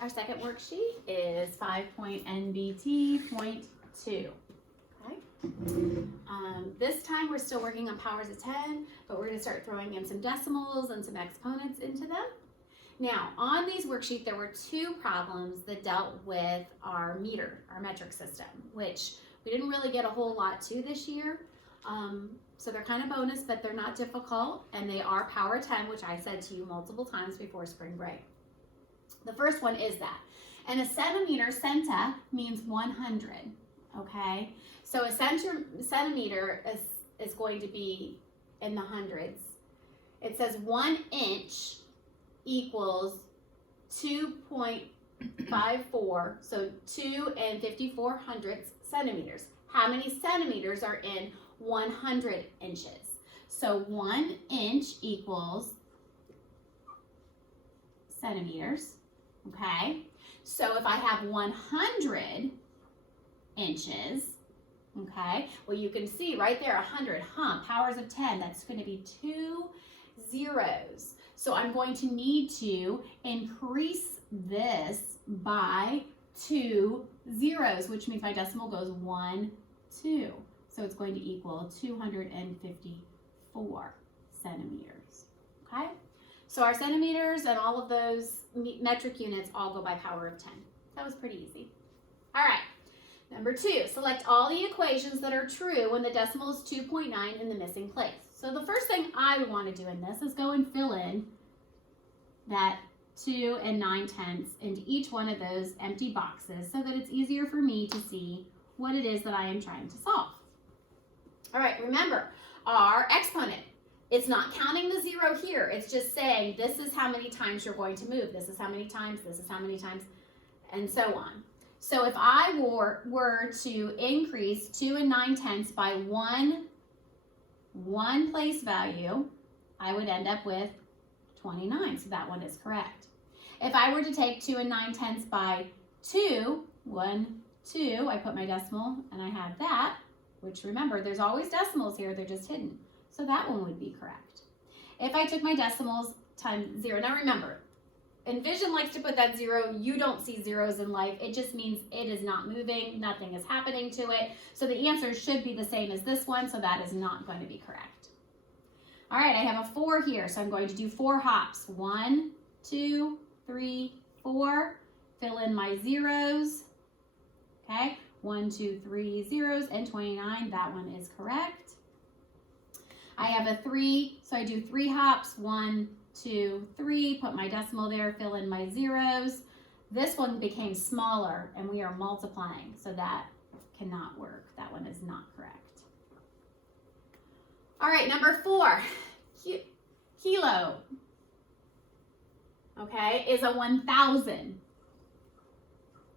Our second worksheet is 5.NBT.2. Okay. This time we're still working on powers of 10, but we're going to start throwing in some decimals and some exponents into them. Now, on these worksheets, there were two problems that dealt with our metric system, which we didn't really get a whole lot to this year. So they're kind of bonus, but they're not difficult, and they are power 10, which I said to you multiple times before spring break. The first one is that. And a centimeter, centa, means 100, okay? So a centimeter is going to be in the hundreds. It says 1 inch equals 2.54, so 2 and 54 hundredths centimeters. How many centimeters are in 100 inches? So 1 inch equals centimeters, okay? So if I have 100 inches, okay, well you can see right there 100, powers of 10, that's going to be 2 zeros. So I'm going to need to increase this by 2 zeros, which means my decimal goes 1, 2. So it's going to equal 254 centimeters, okay? So our centimeters and all of those metric units all go by power of 10. That was pretty easy. All right, number 2, select all the equations that are true when the decimal is 2.9 in the missing place. So the first thing I would want to do in this is go and fill in that 2 and 9/10 into each one of those empty boxes so that it's easier for me to see what it is that I am trying to solve. All right, remember, our exponent, it's not counting the 0 here. It's just saying this is how many times you're going to move. This is how many times, this is how many times, and so on. So if I were to increase 2 and 9/10 by one place value, I would end up with 29, so that one is correct. If I were to take 2 and 9/10 by 2, 1, 2, I put my decimal and I have that, which remember, there's always decimals here, they're just hidden. So that one would be correct. If I took my decimals times 0, now remember, Envision likes to put that 0. You don't see zeros in life. It just means it is not moving. Nothing is happening to it. So the answer should be the same as this one, so that is not going to be correct. All right, I have a 4 here, so I'm going to do 4 hops. 1, 2, 3, 4. Fill in my zeros. Okay, 1, 2, 3 zeros, and 29. That one is correct. I have a 3, so I do 3 hops. 1, 2, 3, put my decimal there, fill in my zeros. This one became smaller and we are multiplying, so that cannot work. That one is not correct. All right, number 4, kilo, okay, is a 1,000.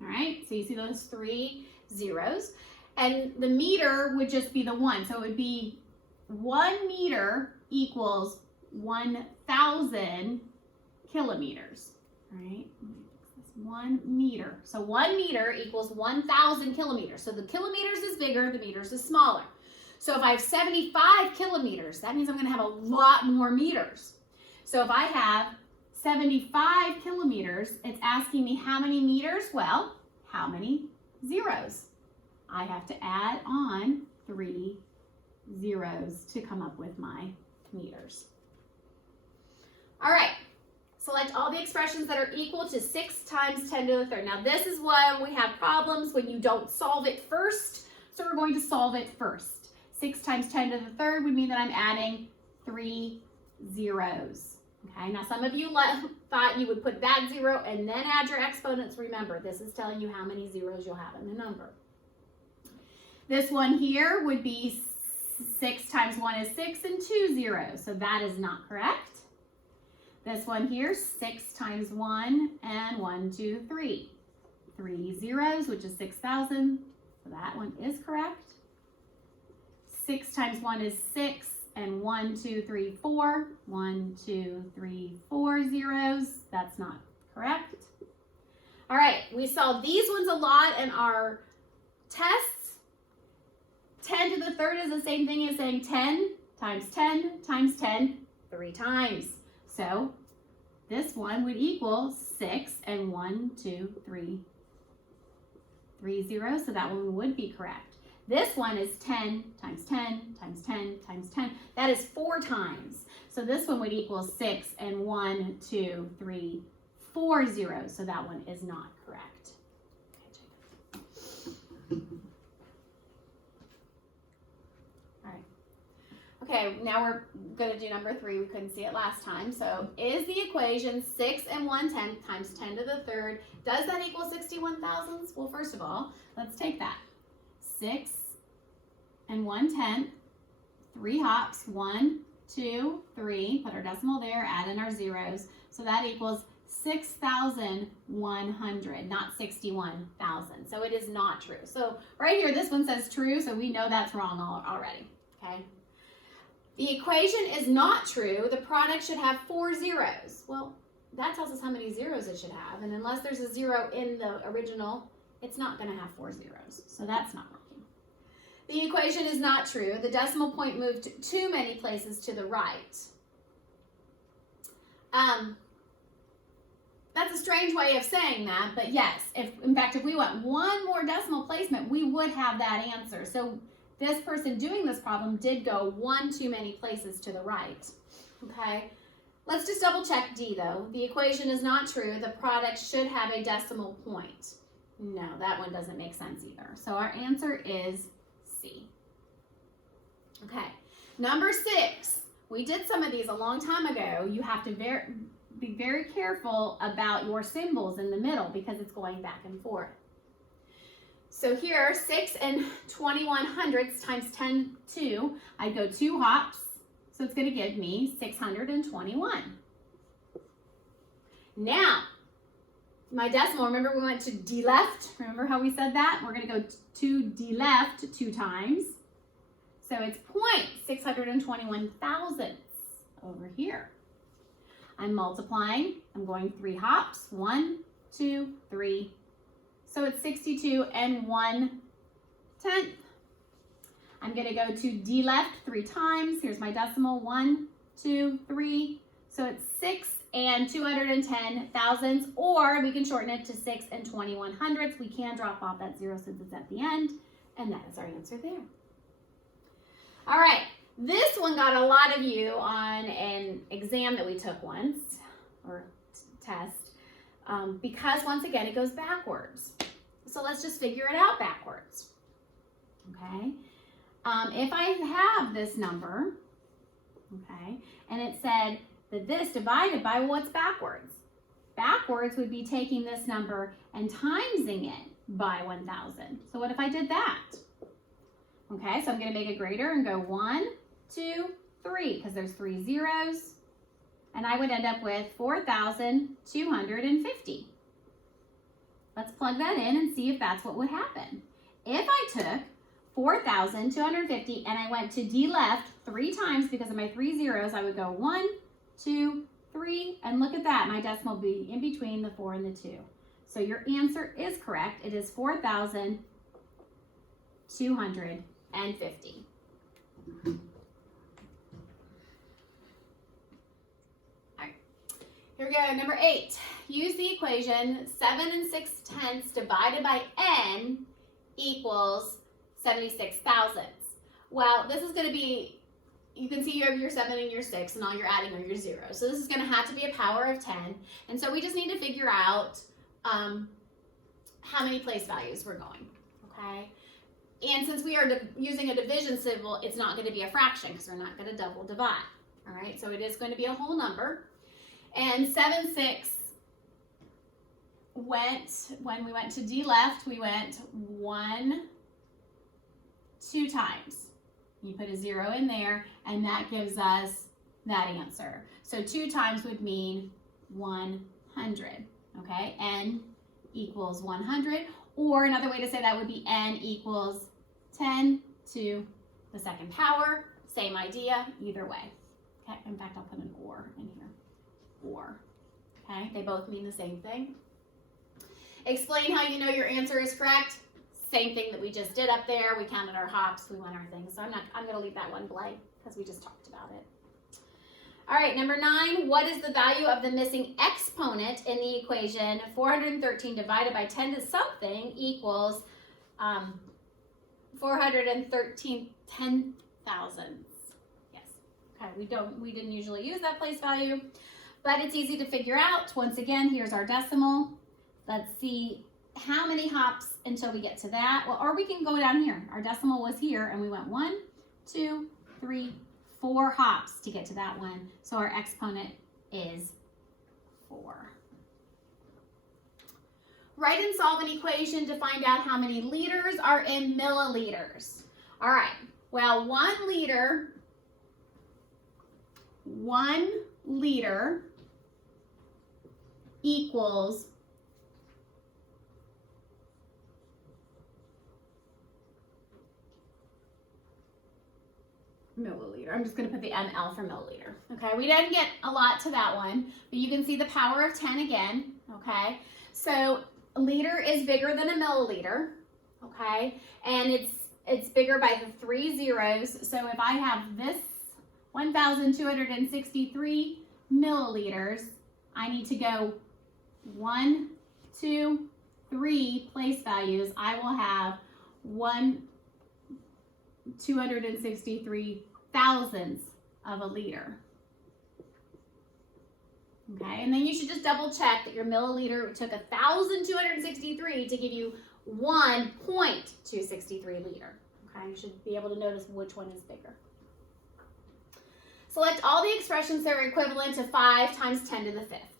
All right, so you see those 3 zeros, and the meter would just be the 1, so it would be 1 meter equals 1,000 kilometers, all right? 1 meter. So 1 meter equals 1,000 kilometers. So the kilometers is bigger, the meters is smaller. So if I have 75 kilometers, that means I'm going to have a lot more meters. So if I have 75 kilometers, it's asking me how many meters? Well, how many zeros? I have to add on 3 zeros to come up with my meters. All right, select all the expressions that are equal to 6 times 10 to the third. Now this is when we have problems when you don't solve it first, so we're going to solve it first. 6 times 10 to the third would mean that I'm adding 3 zeros. Okay, now some of you thought you would put that 0 and then add your exponents. Remember, this is telling you how many zeros you'll have in the number. This one here would be 6 times 1 is 6 and 2 zeros, so that is not correct. This one here, 6 times 1 and 1, 2, 3. 3 zeros, which is 6,000, so that one is correct. 6 times 1 is 6 and 1, 2, 3, 4. 1, 2, 3, 4 zeros, that's not correct. All right, we saw these ones a lot in our tests. 10 to the third is the same thing as saying 10 times 10 times 10 3 times. So this one would equal 6 and 1, 2, 3, 3 zeros, so that one would be correct. This one is 10 times 10 times 10 times 10. That is 4 times. So this one would equal 6 and 1, 2, 3, 4 zeros, so that one is not correct. Okay, now we're going to do number 3. We couldn't see it last time. So is the equation 6 and 1/10 times 10 to the third, does that equal 61 thousandths? Well, first of all, let's take that. 6 and 1/10, 3 hops, 1, 2, 3, put our decimal there, add in our zeros. So that equals 6,100, not 61,000. So it is not true. So right here, this one says true, so we know that's wrong already, okay? The equation is not true. The product should have 4 zeros. Well, that tells us how many zeros it should have. And unless there's a 0 in the original, it's not going to have 4 zeros. So that's not working. The equation is not true. The decimal point moved too many places to the right. That's a strange way of saying that, but yes. In fact, if we went one more decimal placement, we would have that answer. So this person doing this problem did go 1 too many places to the right, okay? Let's just double check D though. The equation is not true. The product should have a decimal point. No, that one doesn't make sense either. So our answer is C. Okay, number 6. We did some of these a long time ago. You have to be very careful about your symbols in the middle because it's going back and forth. So here, 6 and 21/100 times 10 to, I go 2 hops, so it's going to give me 621. Now, my decimal, remember we went to D left? Remember how we said that? We're going to go to D left 2 times. So it's 0.621 thousandths over here. I'm multiplying. I'm going 3 hops. 1, 2, 3. So it's 62 and 1/10. I'm going to go to D left 3 times. Here's my decimal. 1, 2, 3. So it's 6 and 210 thousandths, or we can shorten it to 6 and 21/100. We can drop off that 0 since it's at the end, and that is our answer there. All right, this one got a lot of you on an exam that we took once, or test. Because once again, it goes backwards. So let's just figure it out backwards, okay? If I have this number, okay, and it said that this divided by what's backwards? Backwards would be taking this number and timesing it by 1,000. So what if I did that? Okay, so I'm gonna make it greater and go 1, 2, 3, because there's 3 zeros. And I would end up with 4,250. Let's plug that in and see if that's what would happen. If I took 4,250 and I went to D left 3 times because of my 3 zeros, I would go 1, 2, 3, and look at that. My decimal would be in between the 4 and the 2. So your answer is correct. It is 4,250. Here we go, number 8. Use the equation 7 and 6/10 divided by n equals 76 thousandths. Well, this is going to be, you can see you have your 7 and your 6 and all you're adding are your zeros. So this is going to have to be a power of 10. And so we just need to figure out how many place values we're going, okay? And since we are using a division symbol, it's not going to be a fraction because we're not going to double divide, all right? So it is going to be a whole number. And 7, 6 went, when we went to D left, we went 1, 2 times. You put a 0 in there, and that gives us that answer. So 2 times would mean 100, okay? N equals 100, or another way to say that would be N equals 10 to the second power. Same idea, either way. Okay, in fact, I'll put an or in here. Or, okay? They both mean the same thing. Explain how you know your answer is correct. Same thing that we just did up there. We counted our hops, we went our things. So I'm going to leave that one blank because we just talked about it. All right, number 9, what is the value of the missing exponent in the equation 413 divided by 10 to something equals 413 10,000ths? Yes. Okay, we didn't usually use that place value, but it's easy to figure out. Once again, here's our decimal. Let's see how many hops until we get to that. Well, or we can go down here. Our decimal was here and we went 1, 2, 3, 4 hops to get to that one. So our exponent is 4. Write and solve an equation to find out how many liters are in milliliters. All right, well, 1 liter equals milliliter. I'm just going to put the ml for milliliter. Okay, we didn't get a lot to that one, but you can see the power of 10 again. Okay, so a liter is bigger than a milliliter. Okay, and it's bigger by the 3 zeros. So if I have this 1,263 milliliters, I need to go 1, 2, 3 place values. I will have 1/263 thousandths of a liter. Okay, and then you should just double check that your milliliter took 1,263 to give you 1.263 liter. Okay, you should be able to notice which one is bigger. Select all the expressions that are equivalent to 5 times 10 to the 5th.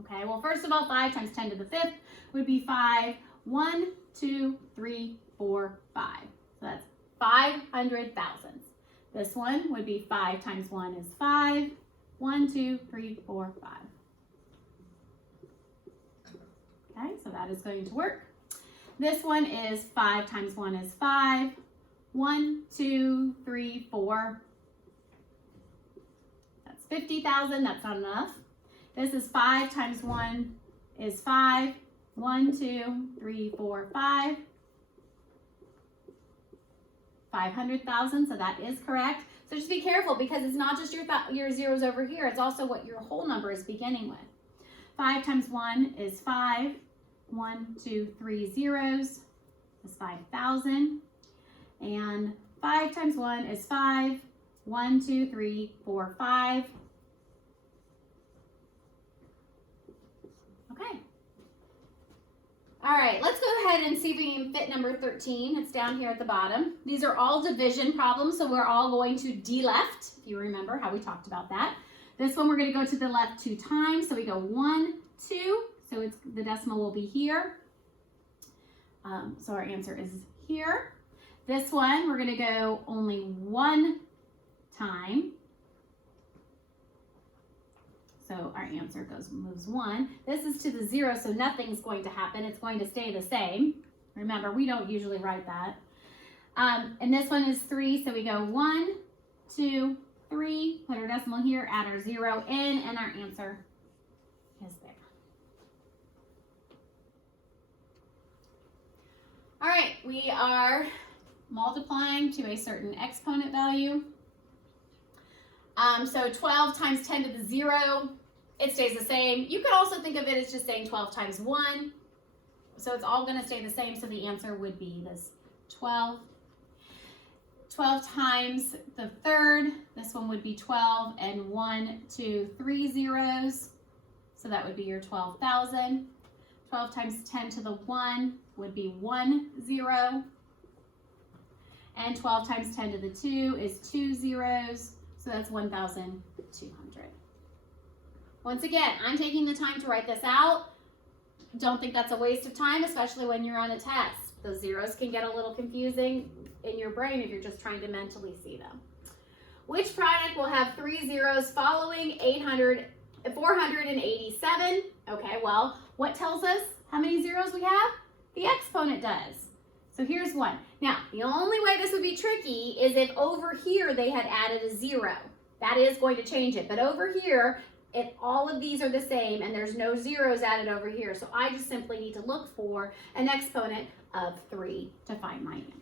Okay, well, first of all, 5 times 10 to the 5th would be 5, 1, 2, 3, 4, 5. So that's 500 thousandths. This one would be 5 times 1 is 5. 1, 2, 3, 4, 5. Okay, so that is going to work. This one is 5 times 1 is 5. 1, 2, 3, 4. That's 50,000. That's not enough. This is 5 times 1 is 5. 1, 2, 3, 4, 5. 500,000, so that is correct. So just be careful because it's not just your zeros over here, it's also what your whole number is beginning with. 5 times 1 is 5. 1, 2, 3 zeros is 5,000. And 5 times 1 is 5. 1, 2, 3, 4, 5. Okay. All right, let's go ahead and see if we can fit number 13. It's down here at the bottom. These are all division problems, so we're all going to D-left, if you remember how we talked about that. This one we're going to go to the left 2 times, so we go 1, 2, so the decimal will be here. So our answer is here. This one we're going to go only 1 time. So our answer moves 1. This is to the 0, so nothing's going to happen. It's going to stay the same. Remember, we don't usually write that. And this one is 3, so we go 1, 2, 3, put our decimal here, add our 0 in, and our answer is there. All right, we are multiplying to a certain exponent value. So 12 times 10 to the 0, it stays the same. You could also think of it as just saying 12 times 1. So it's all going to stay the same. So the answer would be this 12. 12 times the third, this one would be 12 and 1, 2, 3 zeros. So that would be your 12,000. 12 times 10 to the 1 would be 1 0. And 12 times 10 to the 2 is 2 zeros. So that's 1,200. Once again, I'm taking the time to write this out. Don't think that's a waste of time, especially when you're on a test. Those zeros can get a little confusing in your brain if you're just trying to mentally see them. Which product will have 3 zeros following 487? Okay, well, what tells us how many zeros we have? The exponent does. So here's one. Now, the only way this would be tricky is if over here they had added a 0. That is going to change it. But over here, if all of these are the same and there's no zeros added over here, so I just simply need to look for an exponent of 3 to find my answer.